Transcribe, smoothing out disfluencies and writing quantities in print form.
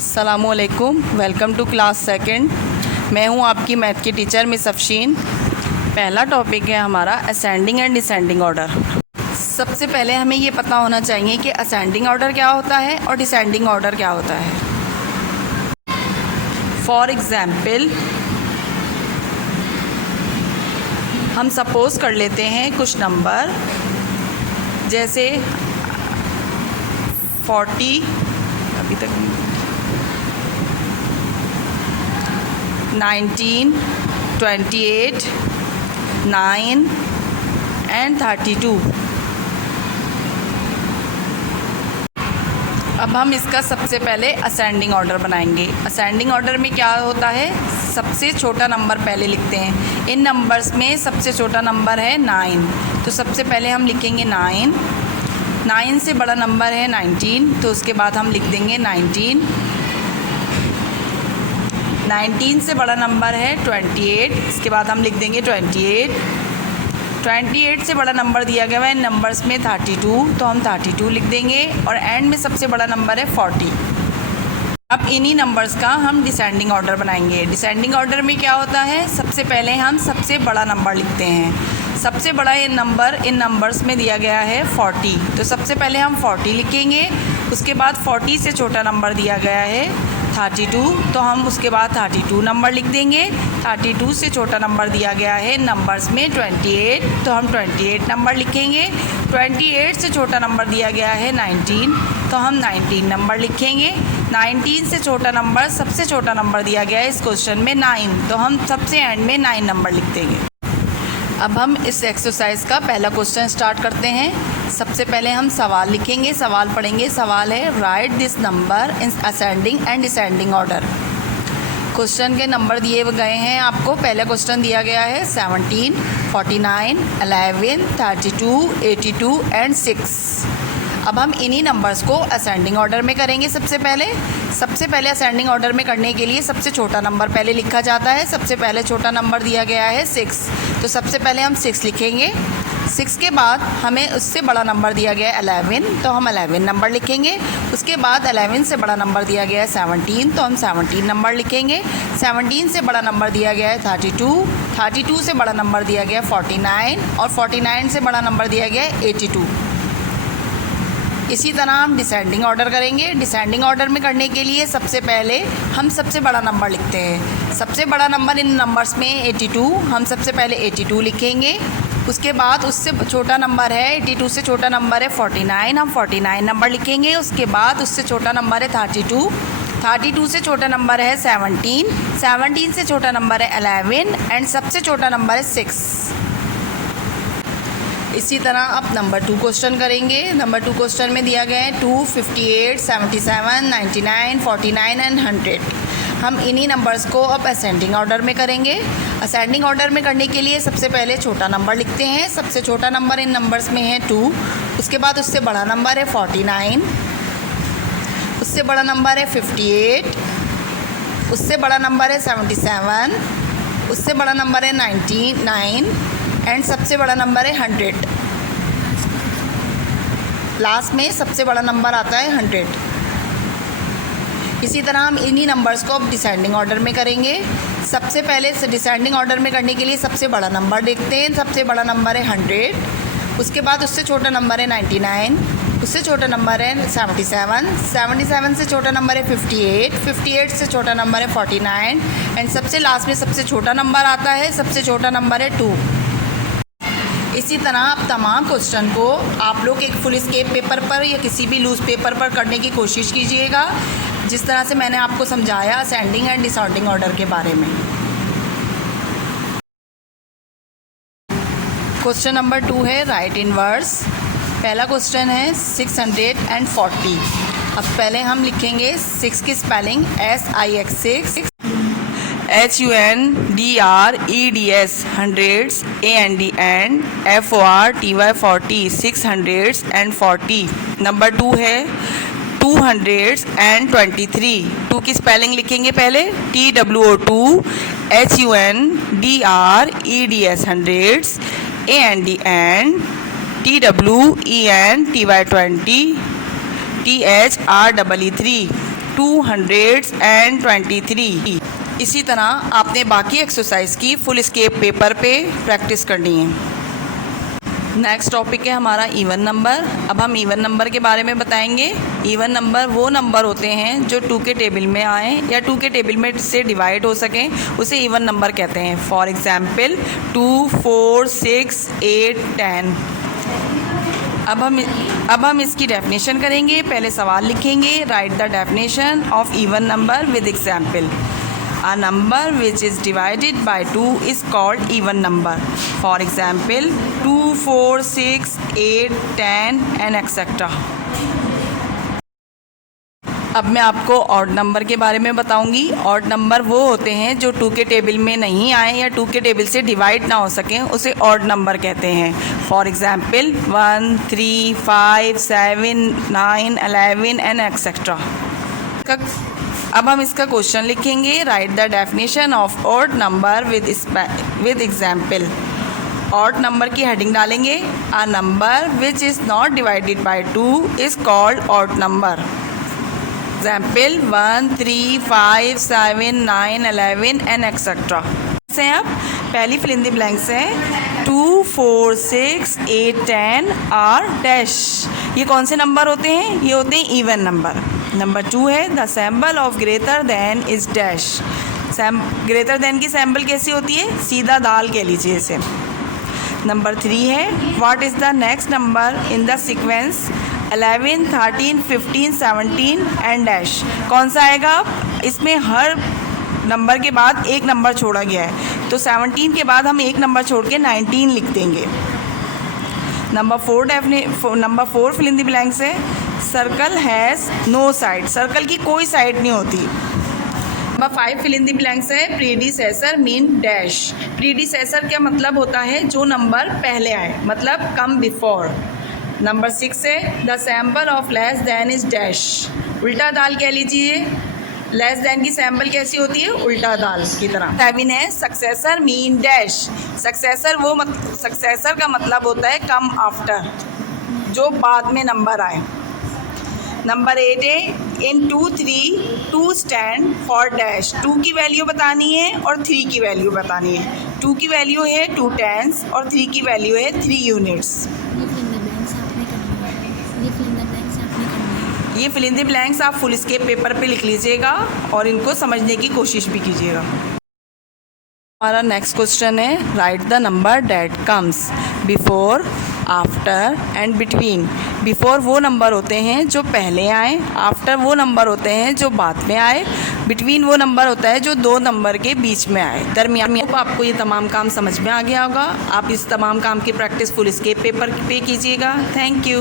अस्सलामुअलैकुम, welcome to class second. मैं हूं आपकी मैथ की टीचर मिस अफशीन। पहला टॉपिक है हमारा असेंडिंग एंड डिसेंडिंग ऑर्डर। सबसे पहले हमें ये पता होना चाहिए कि असेंडिंग ऑर्डर क्या होता है और डिसेंडिंग ऑर्डर क्या होता है। फॉर एग्ज़ाम्पल, हम सपोज़ कर लेते हैं कुछ नंबर, जैसे 40, अभी तक 19, 28, 9 एंड 32। अब हम इसका सबसे पहले असेंडिंग ऑर्डर बनाएंगे। असेंडिंग ऑर्डर में क्या होता है, सबसे छोटा नंबर पहले लिखते हैं। इन नंबर्स में सबसे छोटा नंबर है 9, तो सबसे पहले हम लिखेंगे 9। 9 से बड़ा नंबर है 19, तो उसके बाद हम लिख देंगे 19। 19 से बड़ा नंबर है 28, इसके बाद हम लिख देंगे 28। 28 से बड़ा नंबर दिया गया है इन नंबर्स में 32, तो हम 32 लिख देंगे। और एंड में सबसे बड़ा नंबर है 40। अब इन्हीं नंबर्स का हम डिसेंडिंग ऑर्डर बनाएंगे। डिसेंडिंग ऑर्डर में क्या होता है, सबसे पहले हम सबसे बड़ा नंबर लिखते हैं। सबसे बड़ा ये नंबर इन नंबर्स में दिया गया है 40, तो सबसे पहले हम 40 लिखेंगे। उसके बाद 40 से छोटा नंबर दिया गया है 32, तो हम उसके बाद 32 नंबर लिख देंगे। 32 से छोटा नंबर दिया गया है नंबर्स में 28, तो हम 28 नंबर लिखेंगे। 28 से छोटा नंबर दिया गया है 19, तो हम 19 नंबर लिखेंगे। 19 से छोटा नंबर, सबसे छोटा नंबर दिया गया है इस क्वेश्चन में 9, तो हम सबसे एंड में 9 नंबर लिख देंगे। अब हम इस एक्सरसाइज का पहला क्वेश्चन स्टार्ट करते हैं। सबसे पहले हम सवाल लिखेंगे, सवाल पढ़ेंगे। सवाल है, right this number in ascending and descending order. Question के नंबर दिए गए हैं आपको। पहला क्वेश्चन दिया गया है 17, 49, 11, 32, 82 एंड 6। अब हम इन्हीं नंबर्स को असेंडिंग ऑर्डर में करेंगे। सबसे पहले असेंडिंग ऑर्डर में करने के लिए सबसे छोटा नंबर पहले लिखा जाता है। सबसे पहले छोटा नंबर दिया गया है 6, तो सबसे पहले हम 6 लिखेंगे। 6 के बाद हमें उससे बड़ा नंबर दिया गया है 11, तो हम 11 नंबर लिखेंगे। उसके बाद 11 से बड़ा नंबर दिया गया है 17, तो हम 17 नंबर लिखेंगे। 17 से बड़ा नंबर दिया गया है 32, 32 से बड़ा नंबर दिया गया है 49, और 49 से बड़ा नंबर दिया गया है 82। इसी तरह हम डिसेंडिंग ऑर्डर करेंगे। डिसेंडिंग ऑर्डर में करने के लिए सबसे पहले हम सबसे बड़ा नंबर लिखते हैं। सबसे बड़ा नंबर इन नंबर्स में 82, हम सबसे पहले 82 लिखेंगे। उसके बाद उससे छोटा नंबर है 82 से छोटा नंबर है 49, हम 49 नंबर लिखेंगे। उसके बाद उससे छोटा नंबर है 32, 32 से छोटा नंबर है 17, 17 से छोटा नंबर है 11 एंड सबसे छोटा नंबर है 6। इसी तरह अब नंबर 2 क्वेश्चन करेंगे। नंबर 2 क्वेश्चन में दिया गया है 2, 58, 77, 99, 49 एंड 100। हम इन्हीं नंबर्स को अब असेंडिंग ऑर्डर में करेंगे। असेंडिंग ऑर्डर में करने के लिए सबसे पहले छोटा नंबर लिखते हैं। सबसे छोटा नंबर इन नंबर्स में है 2, उसके बाद उससे बड़ा नंबर है 49, उससे बड़ा नंबर है 58, उससे बड़ा नंबर है 77, उससे बड़ा नंबर है 99 एंड सबसे बड़ा नंबर है 100। लास्ट में सबसे बड़ा नंबर आता है 100। इसी तरह हम इन्हीं नंबर्स को अब डिसेंडिंग ऑर्डर में करेंगे। सबसे पहले डिसेंडिंग ऑर्डर में करने के लिए सबसे बड़ा नंबर देखते हैं। सबसे बड़ा नंबर है 100, उसके बाद उससे छोटा नंबर है 99, उससे छोटा नंबर है 77, 77 से छोटा नंबर है 58, 58 से छोटा नंबर है 49 एंड सबसे लास्ट में सबसे छोटा नंबर आता है, सबसे छोटा नंबर है 2। इसी तरह आप तमाम क्वेश्चन को आप लोग एक फुल स्केप पेपर पर या किसी भी लूज पेपर पर करने की कोशिश कीजिएगा, जिस तरह से मैंने आपको समझाया असेंडिंग एंड डिसेंडिंग ऑर्डर के बारे में। क्वेश्चन नंबर 2 है, राइट इनवर्स। पहला क्वेश्चन है 640। अब पहले हम लिखेंगे 6 की spelling SIX 6, HUNDREDS hundreds, AND and FORTY 40, 600 and 40। Number 2 है 223। 2 की स्पेलिंग लिखेंगे पहले TWO2 HUNDREDS hundreds, AND and TWENTY 20, THREE 3। 223। इसी तरह आपने बाकी एक्सरसाइज की फुल स्केप पेपर पे प्रैक्टिस करनी है। नेक्स्ट टॉपिक है हमारा इवन नंबर। अब हम इवन नंबर के बारे में बताएंगे। इवन नंबर वो नंबर होते हैं जो 2 के टेबल में आए या 2 के टेबल में से डिवाइड हो सकें, उसे इवन नंबर कहते हैं। For example 2, 4, 6, 8, 10। अब हम इसकी डेफिनेशन करेंगे। पहले सवाल लिखेंगे, right the definition of even number with example. A number which is divided by 2 is called even number. For example 2, 4, 6, 8, 10 and etc. अब मैं आपको ऑड नंबर के बारे में बताऊंगी। ऑड नंबर वो होते हैं जो 2 के टेबल में नहीं आए या 2 के टेबल से डिवाइड ना हो सकें, उसे ऑड नंबर कहते हैं। For example 1, 3, 5, 7, 9, 11 and etcetera. अब हम इसका क्वेश्चन लिखेंगे, right the definition of odd number with example. Odd number की हेडिंग डालेंगे, a number which is not divided by 2 is called odd number. Example 1, 3, 5, 7, 9, 11 and etcetera. से अब पहली फिल इन द ब्लैंक्स है 2, 4, 6, 8, 10 आर डैश। ये कौन से number होते हैं? ये होते हैं इवन नंबर। नंबर 2 है the sample of greater than is dash. Greater than की सैम्बल कैसी होती है? सीधा दाल कह लीजिए इसे। नंबर 3 है what is the next number in the sequence 11, 13, 15, 17 and dash. कौन सा आएगा? इसमें हर नंबर के बाद एक नंबर छोड़ा गया है, तो 17 के बाद हम एक नंबर छोड़ के 19 लिख देंगे। Number 4 fill in the blanks है circle has no side. Circle की कोई साइड नहीं होती। Number 5 fill in the blanks है प्रीडिसेसर मीन डैश। प्रीडिसेसर क्या मतलब होता है? जो नंबर पहले आए, मतलब कम बिफोर। नंबर 6 है the sample of less than is dash. उल्टा दाल कह लीजिए। लेस दैन की सैम्बल कैसी होती है? उल्टा दाल की तरह। 7 है सक्सेसर मीन डैश। सक्सेसर का मतलब होता है कम आफ्टर, जो बाद में नंबर आए। नंबर 8 है इन 2, 3, 2 स्टैंड फॉर डैश। 2 की वैल्यू बतानी है और 3 की वैल्यू बतानी है। 2 की वैल्यू है 2 टेंस और 3 की वैल्यू है 3 यूनिट्स। ये फिल इन द ब्लैंक्स आप फुल स्केप पेपर पे लिख लीजिएगा और इनको समझने की कोशिश भी कीजिएगा। हमारा नेक्स्ट क्वेश्चन है right the number that comes before, after and between. Before वो नंबर होते हैं जो पहले आए, आफ्टर वो नंबर होते हैं जो बाद में आए, बिटवीन वो नंबर होता है जो 2 नंबर के बीच में आए, दरमियान में। आपको ये तमाम काम समझ में आ गया होगा। आप इस तमाम काम की प्रैक्टिस फुल स्केप पेपर पे कीजिएगा। Thank you.